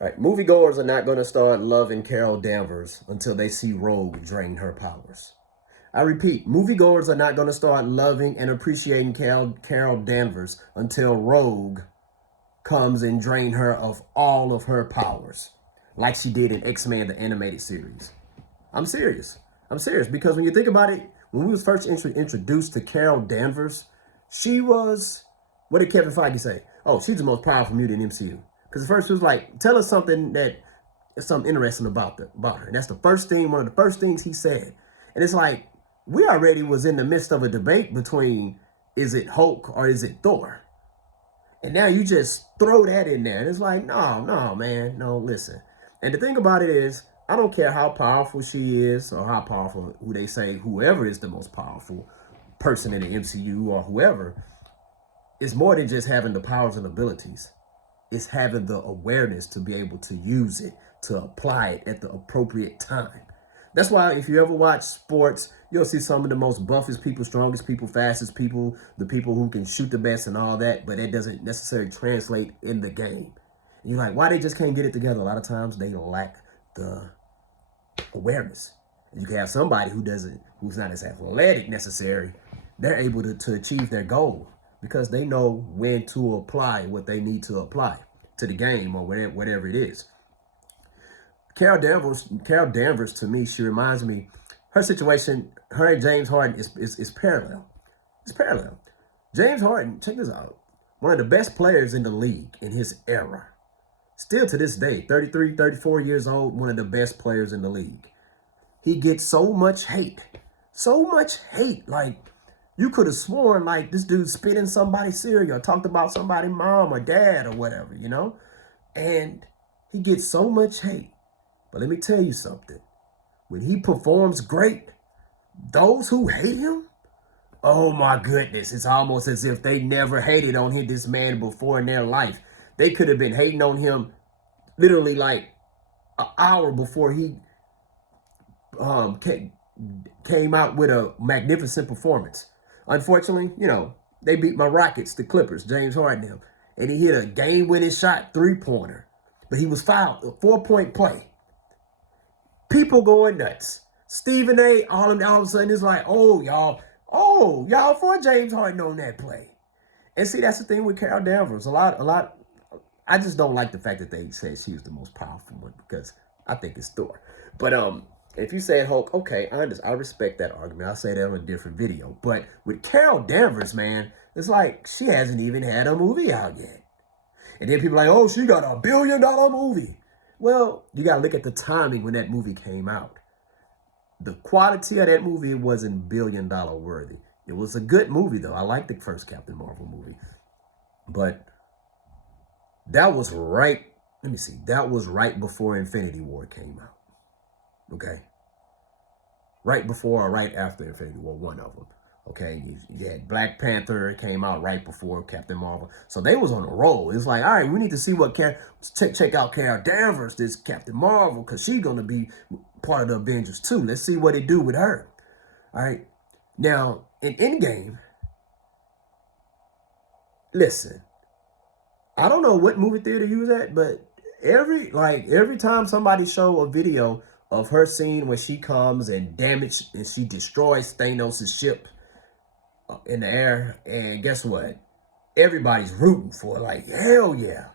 All right, moviegoers are not going to start loving Carol Danvers until they see Rogue drain her powers. I repeat, moviegoers are not going to start loving and appreciating Carol Danvers until Rogue comes and drain her of all of her powers, like she did in X-Men, the animated series. I'm serious. I'm serious because when you think about it, when we was first introduced to Carol Danvers, she was, what did Kevin Feige say? Oh, she's the most powerful mutant in MCU. Because at first it was like, tell us something that is something interesting about her. And that's the first thing, one of the first things he said. And it's like, we already was in the midst of a debate between, is it Hulk or is it Thor? And now you just throw that in there. And it's like, no, man, no, listen. And the thing about it is, I don't care how powerful she is or how powerful, who they say, whoever is the most powerful person in the MCU or whoever, it's more than just having the powers and abilities. It's having the awareness to be able to use it, to apply it at the appropriate time. That's why if you ever watch sports, you'll see some of the most buffest people, strongest people, fastest people, the people who can shoot the best and all that, but it doesn't necessarily translate in the game. And you're like, why they just can't get it together? A lot of times they lack the awareness. And you can have somebody who's not as athletic necessary, they're able to achieve their goal because they know when to apply what they need to apply to the game or whatever it is. Carol Danvers, to me, she reminds me, her situation, her and James Harden is parallel. It's parallel. James Harden, check this out, one of the best players in the league in his era. Still to this day, 33, 34 years old, one of the best players in the league. He gets so much hate. So much hate. Like, you could have sworn, like, this dude spit in somebody's cereal, talked about somebody's mom or dad or whatever, you know? And he gets so much hate. But let me tell you something. When he performs great, those who hate him, oh my goodness, it's almost as if they never hated on him, this man, before in their life. They could have been hating on him literally like an hour before he came out with a magnificent performance. Unfortunately, they beat my Rockets, the Clippers, James Harden, and he hit a game-winning shot, three-pointer. But he was fouled, a 4-point play. People going nuts. Stephen A, all of a sudden, it's like, oh, y'all for James Harden on that play. And see, that's the thing with Carol Danvers. A lot. I just don't like the fact that they said she was the most powerful one because I think it's Thor. But if you say Hulk, okay, I respect that argument. I'll say that on a different video. But with Carol Danvers, man, it's like she hasn't even had a movie out yet. And then people are like, oh, she got a $1 billion movie. Well, you got to look at the timing when that movie came out. The quality of that movie wasn't $1 billion worthy. It was a good movie, though. I liked the first Captain Marvel movie. But that was right, that was right before Infinity War came out. Okay? Right before or right after Infinity War, one of them. Okay, you had Black Panther came out right before Captain Marvel, so they was on a roll. It's like, all right, we need to see what check out Carol Danvers, this Captain Marvel, because she's gonna be part of the Avengers too. Let's see what they do with her. All right, now in Endgame, listen, I don't know what movie theater you was at, but every time somebody show a video of her scene when she comes and she destroys Thanos' ship in the air, and guess what? Everybody's rooting for her, like, hell yeah.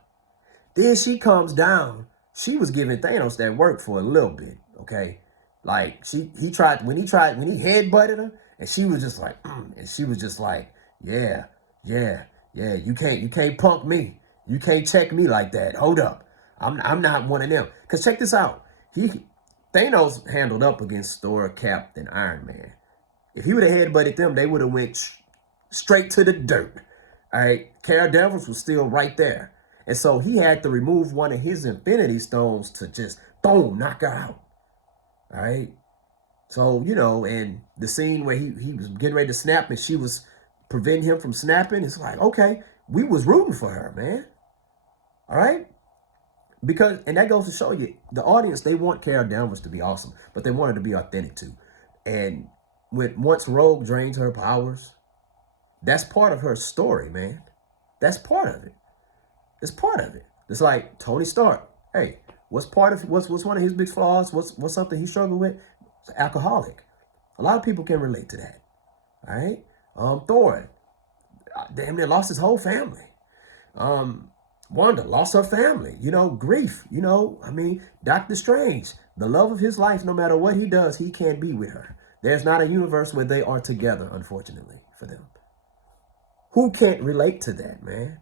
Then she comes down. She was giving Thanos that work for a little bit, okay? Like when he headbutted her, and she was just like, and she was just like, yeah, you can't punk me. You can't check me like that. Hold up. I'm not one of them. Cause check this out. Thanos handled up against Thor, Cap, and Iron Man. If he would have headbutted them, they would have went straight to the dirt. All right, Carol Danvers was still right there. And so he had to remove one of his Infinity Stones to just, boom, knock her out. All right. So, and the scene where he was getting ready to snap and she was preventing him from snapping, it's like, okay, we was rooting for her, man. All right. And that goes to show you, the audience, they want Carol Danvers to be awesome, but they want her to be authentic too. And once Rogue drains her powers, that's part of her story, man. That's part of it. It's part of it. It's like Tony Stark. Hey, what's one of his big flaws? What's something he struggled with? He's an alcoholic. A lot of people can relate to that. All right. Thor, damn near lost his whole family. Um, Wanda lost her family. You know, grief. You know, I mean, Doctor Strange, the love of his life. No matter what he does, he can't be with her. There's not a universe where they are together, unfortunately, for them. Who can't relate to that, man?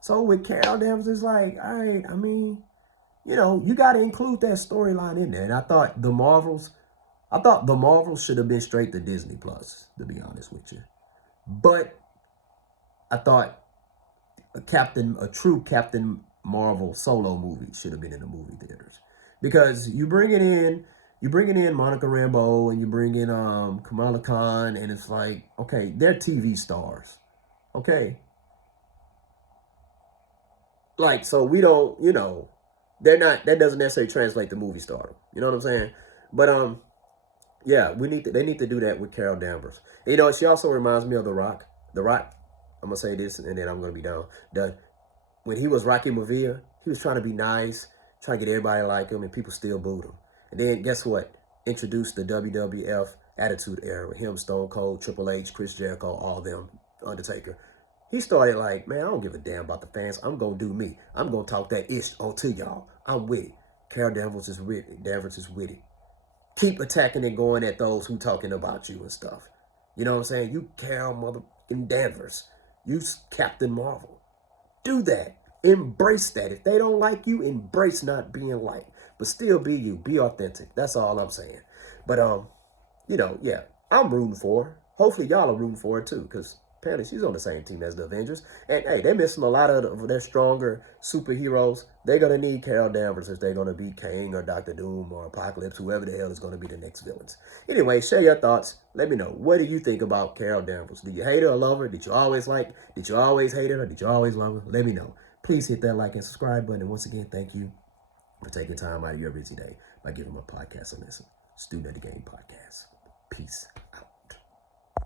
So with Carol Danvers, it's like, all right, I mean, you know, you got to include that storyline in there. And I thought the Marvels should have been straight to Disney Plus, to be honest with you. But I thought a true Captain Marvel solo movie should have been in the movie theaters, because you bringing in Monica Rambeau and you bring in Kamala Khan, and it's like, okay, they're TV stars, okay, like, so we don't, you know, they're not, that doesn't necessarily translate to movie stardom. You know what I'm saying? But yeah, they need to do that with Carol Danvers. You know, she also reminds me of The Rock. The Rock. I'm gonna say this and then I'm gonna be down. When he was Rocky Maivia, he was trying to be nice, trying to get everybody to like him, and people still booed him. And then guess what? Introduced the WWF Attitude Era with him, Stone Cold, Triple H, Chris Jericho, all of them, Undertaker. He started like, man, I don't give a damn about the fans. I'm gonna do me. I'm gonna talk that ish onto y'all. I'm witty. Carol Danvers is witty. Danvers is witty. Keep attacking and going at those who talking about you and stuff. You know what I'm saying? You Carol motherfucking Danvers. You Captain Marvel. Do that. Embrace that. If they don't like you, embrace not being liked. But still be you. Be authentic. That's all I'm saying. But you know, yeah, I'm rooting for her. Hopefully y'all are rooting for her too, because apparently she's on the same team as the Avengers. And hey, they're missing a lot of their stronger superheroes. They're gonna need Carol Danvers if they're gonna be Kang or Doctor Doom or Apocalypse, whoever the hell is gonna be the next villains. Anyway, share your thoughts. Let me know. What do you think about Carol Danvers? Do you hate her or love her? Did you always like? Did you always hate her? Or did you always love her? Let me know. Please hit that like and subscribe button. And once again, thank you for taking time out of your busy day by giving my podcast a listen. Student of the Game Podcast. Peace out.